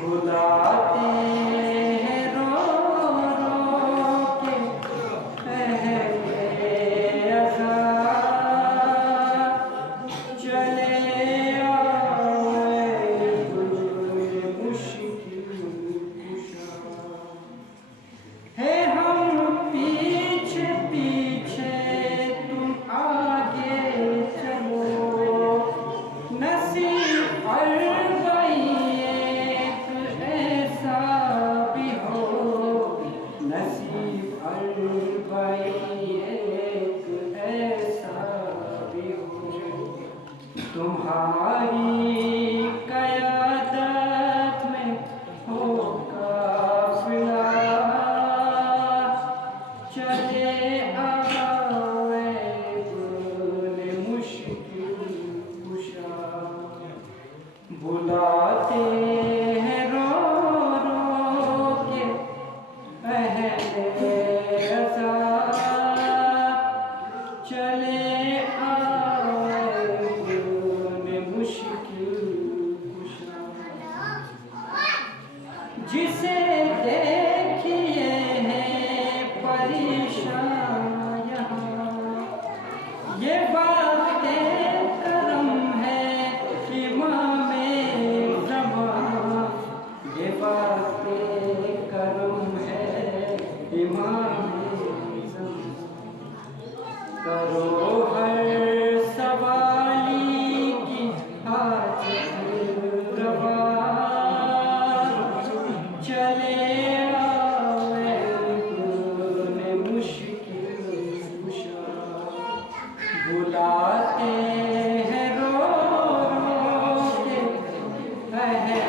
बुलाते हैं रो रो के पहले अज़ां चले आए गुल मुश्किल कुशा है हम पीछे पीछे तुम आगे चलो नसीब हर कोई एक ऐसा भी हो नसीब हर कोई एक ऐसा भी हो तुम्हारी क़यादत में हो काफ़िला चले आए गुल मुश्किल कुशा बुलाते हैं रो रो के पहले अज़ां चले आए गुल मुश्किल कुशा जिसे देखिए हैं परेशान यहाँ ये बाते करम है इमामे ज़मां ये बाते करम है इमामे ज़मां करो हर सवाली की हाजत रवा चले आए गुल मुश्किल कुशा बुलाते हैं रो रो के पहले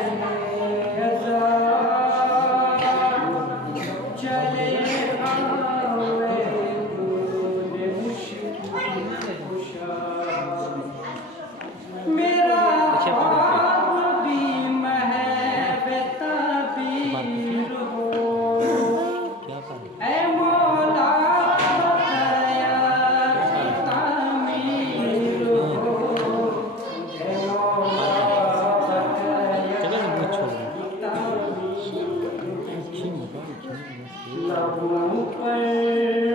अज़ां चले आए गुल मुश्किल कुशा मेरा ख्वाब भी महव ताबीर हो ऐ मौला बक़या की तामीर हो ऐ मौला बक़या की तामीर लबों पर